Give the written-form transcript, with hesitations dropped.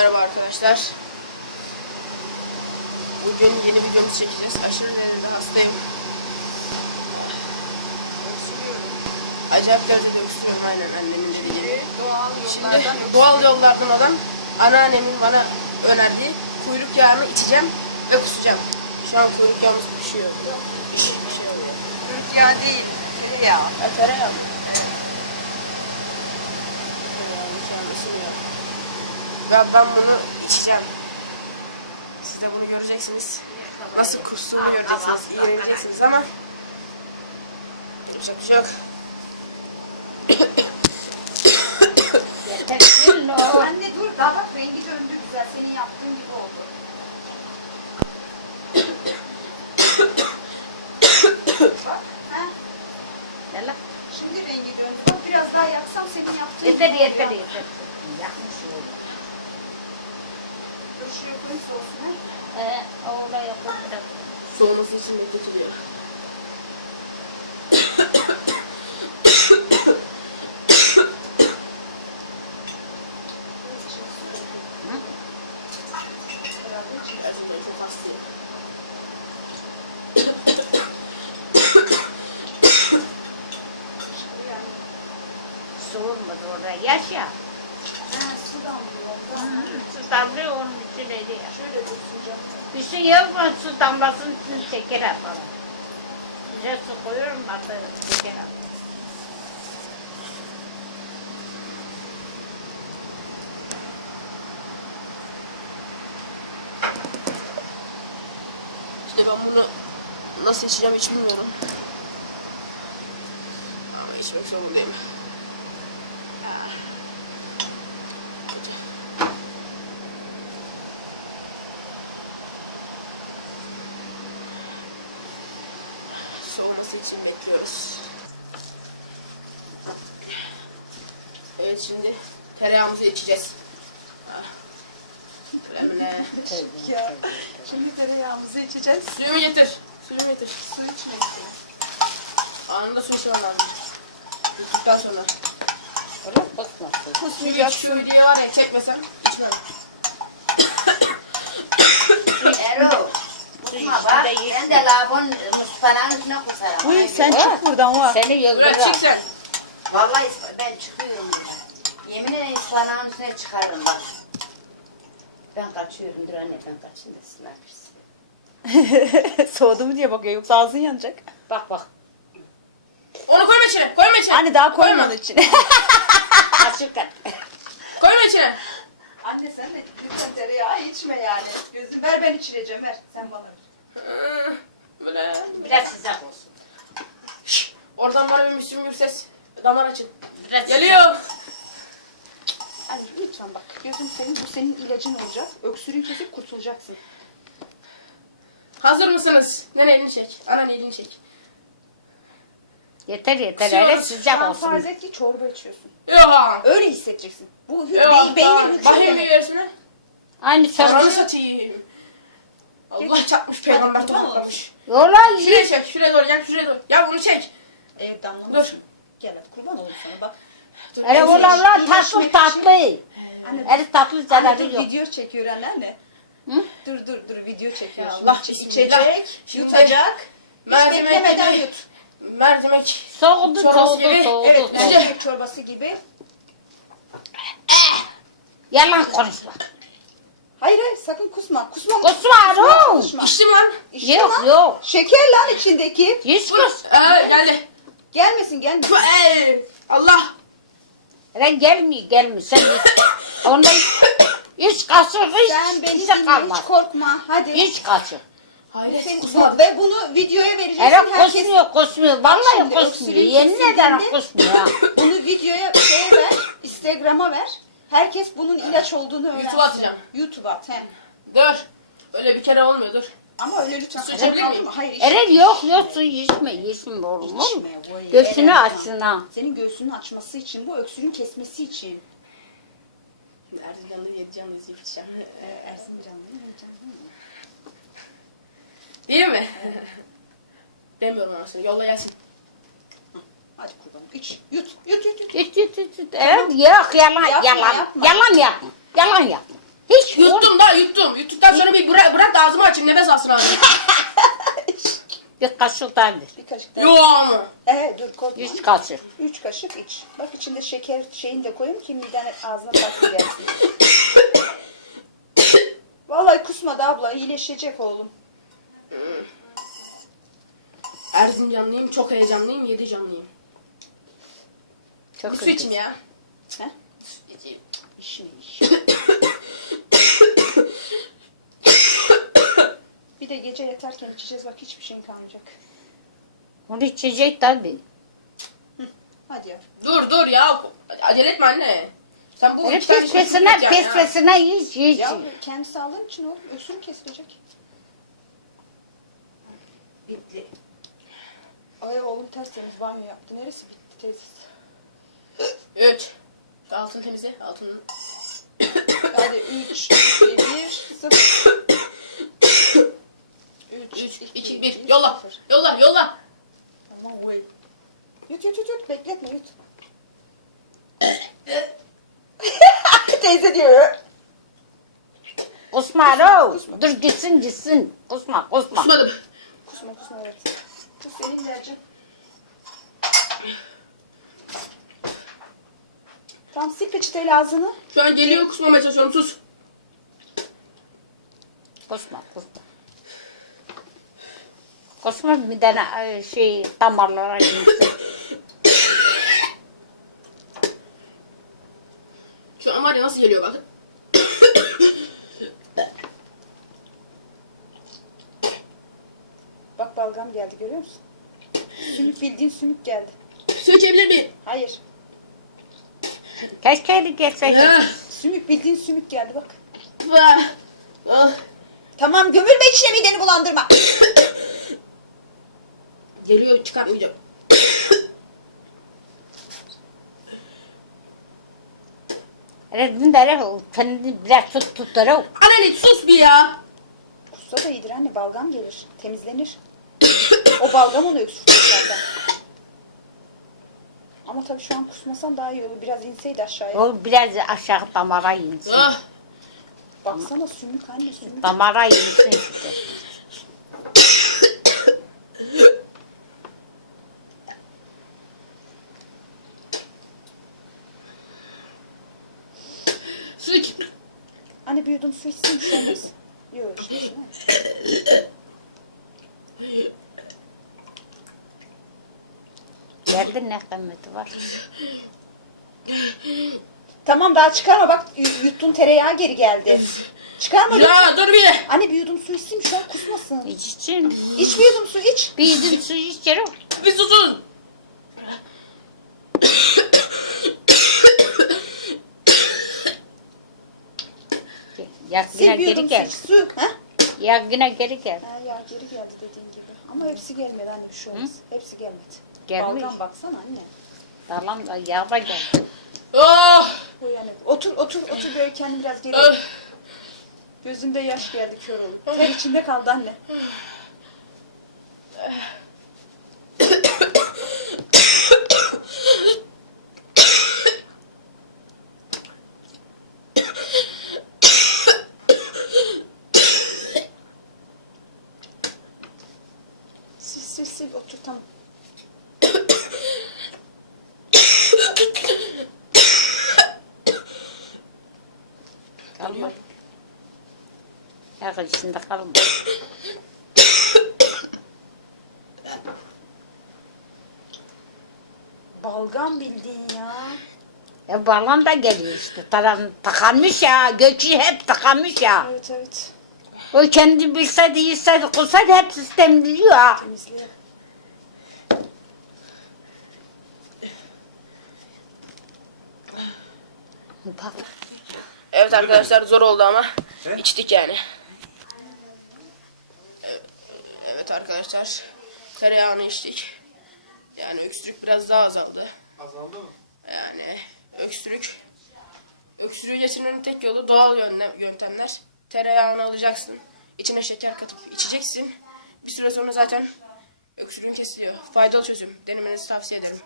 Merhaba arkadaşlar. Bugün yeni videomuzu çekeceğiz. Aşırı derecede hastayım. Öksürüyorum. Acayip derecede öksürüyorum, aynen annemin dediği gibi. Doğal yollardan olan anneannemin bana önerdiği kuyruk yağını içeceğim ve kusacağım. Şu an kuyruk yağımız pişiyor. Bir şey oluyor. Kuyruk yağı değil, tereyağı. Tereyağı. Ben bunu içeceğim. Siz de bunu göreceksiniz. Nasıl kustuğunu göreceksiniz. İğreneceksiniz ama yapacak bir şey yok. Anne dur, daha bak rengi döndü güzel. Senin yaptığın gibi oldu. Bak, ha? Lala. Şimdi rengi döndü. Bak biraz daha yaksam senin yaptığın Yeter gibi yeter oluyor. yeter. Yakmış olur. Dur şuraya koyayım soğusun. Oraya koy biraz. Soğuması için bekletiyor. Gerçekten çok hastayım. Soğurmadı orada. Yaşa. Ha, su damlıyor ondan. Su damlıyor onun içine ya. Şöyle dursunacağım. Bir şey yapma, su damlasın için şeker atalım. Bize su koyuyorum, atarım şeker atalım. İşte ben bunu nasıl içeceğim hiç bilmiyorum. Ama içmek zorundayım. Soğuması için bekliyoruz. Evet, şimdi tereyağımızı içeceğiz. Emine. Ya, şimdi tereyağımızı içeceğiz. Suyumu getir. Suyumu getir. Su içmek için. Anında su içmem lazım. Tuttuktan sonra. Orada kusmasın. Şu Kusmayacaksın. videoyu var ya, çekmesem içmem. Erol, kusma bak, ben de labon ıspanağın üstüne kusarım. Uy sen çık buradan var. Seni Bırak yıldırır. çık sen. Vallahi ben çıkıyorum buradan. Yemin ederim ıspanağın üstüne çıkarırım bak. Ben kaçıyorum, dur anne ben kaçayım da sizin Soğudu mu diye bakıyor, yoksa ağzın yanacak. Bak bak. Onu koyma içine. Koyma içine. Anne daha koyma Koyma. onun içine. Açıkten. Koyma içine. Anne sen de lütfen tereyağı içme yani. Gözüm ver, ben içireceğim, ver. Sen bana ver. Böyle. Biraz sıcak olsun. Oradan bana bir Müslüm Gürses. Damar açın. Biraz Geliyor. Anne lütfen bak, gözüm senin, bu senin ilacın olacak. Öksürüğü kesip kurtulacaksın. Hazır mısınız? Nene elini çek. Anan elini çek. Yeter yeter, Kusuyoruz. öyle Şu sıcak an olsun. farz et ki çorba içiyorsun. Yok. Öyle hissedeceksin. Bu Yok. beynin Bakayım bir versene. Aynı Ananı sen. satayım. Allah çarpmış, peygamber Kurban toplamış. Yola Şuraya git. çek. Şuraya doğru gel. Şuraya doğru. Gel bunu çek. Damlamış. Gel hadi kurban olayım sana bak. Dur, Öyle elini- olanlar İyileşmek tatlı için- tatlı. Anne, El tatlı anne zararı dur, yok. video çekiyor anneanne. Hı? Dur video çekiyor. Ya şimdi. Allah, İçecek, Şimdi- yutacak. Hiç beklemeden gibi. yut. Mercimek. Soğudu Çorbası soğudu gibi. soğudu. Evet, soğudu. mercimek çorbası gibi. Yalan konuşma. Hayır sakın kusma. Kusma. Kusma oğlum. Kusma. İçtim lan. İşte Yok lan. yok. Şeker lan içindeki. Hiç Dur. kus. Geldi. Gelmesin gelmesin. Allah. Lan gelmiyor sen hiç. Onda hiç kaçır Sen hiç beni hiç dinle, kalmaz. hiç korkma. Hadi. Hiç kaçır. Hayır. Ve bunu videoya vereceksin. Evet kusmuyor. Vallahi Şimdi kusmuyor. öksürüğü Yemin ederim kesildiğinde- kusmuyor ha. Bunu videoya ver. Instagram'a ver. Herkes bunun ilaç olduğunu öğrensin. YouTube'a atacağım. YouTube'a at hem. Dur. Öyle bir kere olmuyor, dur. Ama öyle lütfen Su kaçak içebilir miyim? kaldırma. Hayır içme. Eren yok su içme oğlum. İçme, vay, Göğsünü Eren. açsın ha. Senin göğsünün açması için, bu öksürüğün kesmesi için. Erzincan'da 7 canlı izleyip içeceğim. Erzincanlı mı? Değil mi? Demiyorum anasını. Yolla gelsin. Hadi kurbanım. İç. Yut. Git. Evet yok yalan Yapma, yalan. yapma. Yalan yapma. Yalan yapma. Hiç Yuttum da yuttum. Yuttuktan sonra bir bırak da ağzımı açayım. Nefes alsın ağzım. bir kaşık daha ver. Bir kaşık daha. Yo ama. Dur korkma. 3 kaşık. 3 kaşık iç. Bak içinde şeker şeyini de koyayım ki miden ağzına tatlı gelsin. Vallahi kusmadı abla, iyileşecek oğlum. Erzincanlıyım, çok heyecanlıyım, 7 canlıyım. Çok Bir su kötü. içeyim ya. He? Su içeyim. İş mi iş? Bir de gece yatarken içeceğiz, bak hiçbir şeyin kalmayacak. Onu içecek tabii. Hadi ya. Dur ya. Acele etme anne. Sen bu Böyle iki tane şey pespresine yapacaksın ya. pespresine iç. Ya kendi sağlığın için oğlum, öksürük kesilecek. Bitti. Ay oğlum tertemiz banyo yaptı. Neresi bitti teyzesi? 3. Altını temizle. Altını. Hadi 3, 2, 1, 0. 3, 2, 1. Yolla. Yolla. Tamam wait. Yut. Bekletme yut. Teyze diyor. Kusma ro. Dur gitsin. Kusma. Kusmadım. Kusma evet. Kız senin vereceğim. Tam sil peçeteyle ağzını. Şu an geliyor, kusmamaya çalışıyorum. Sus. Kusma. Kusma bir tane damarlara girsin. Şu an var ya nasıl geliyor bakın. Bak balgam geldi görüyor musun? Sümük, bildiğin sümük geldi. Su içebilir miyim? Hayır. Keşke gelseydi. Sümük, bildiğin sümük geldi bak. Ah. Tamam gömülme içine, mideni bulandırma. Geliyor, çıkartmayacağım. Redin dere kendini biraz tutturur. Anne sus bir ya. Kussa da iyidir anne, balgam gelir. Temizlenir. O balgam onu öksürtür zaten. Ama tabii şu an kusmasan daha iyi olur. Biraz inseydi aşağıya. O biraz aşağı damara insin. Ah. Baksana sümük anne, sümük. Damara insin işte. Su iç. Anne bir yudum su içsin, bir şey olmaz. Yok içmesin ha. Yerde ne kıymeti var? Tamam daha çıkarma bak, yuttun tereyağı geri geldi. Çıkarma. Ya dur bir. Anne bir yudum su içsin, şu an kusmasın. İç için. İç bir yudum su iç. Bir yudum su içerim. Bir susun. Yakına Sil bir geri yudum gel. su. Ha? Yakına geri gel. Ha ya geri geldi dediğin gibi. Ama hepsi gelmedi anne, bir şey olmaz. Hepsi gelmedi. Gelmiş. Balgam baksana anne. Tamam da yağ da gel. Ah. O yani. Otur böyle kendini biraz geri. Ah. Gözünde yaş geldi kör olup. Ter içinde kaldı anne. Sil otur tamam. Kalma. Yağ içinde kalma. Balgam bildiğin ya. Bağlan da geliyor işte. Tıkanmış ya. Göçü hep tıkanmış ya. Evet. O kendi bilseydi, yeseydi, kusaydı hepsi temizliyor ha. Temizliyor. Bak. Evet arkadaşlar zor oldu ama içtik yani. Evet arkadaşlar tereyağını içtik. Yani öksürük biraz daha azaldı. Azaldı mı? Yani öksürüğü geçirmenin tek yolu doğal yöntemler. Tereyağını alacaksın. İçine şeker katıp içeceksin. Bir süre sonra zaten öksürüğün kesiliyor. Faydalı çözüm. Denemenizi tavsiye ederim.